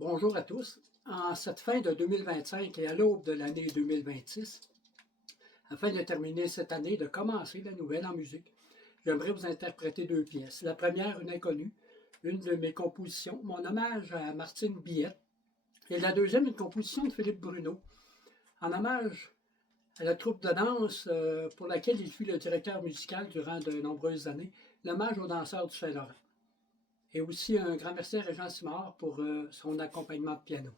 Bonjour à tous. En cette fin de 2025 et à l'aube de l'année 2026, afin de terminer cette année, de commencer la nouvelle en musique, j'aimerais vous interpréter deux pièces. La première, une inconnue, une de mes compositions, mon hommage à Martine Billette, et la deuxième, une composition de Philippe Bruno, en hommage à la troupe de danse pour laquelle il fut le directeur musical durant de nombreuses années, l'hommage aux danseurs du Saint-Laurent. Et aussi un grand merci à Régent Simard pour son accompagnement de piano.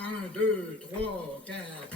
Un, deux, trois, quatre.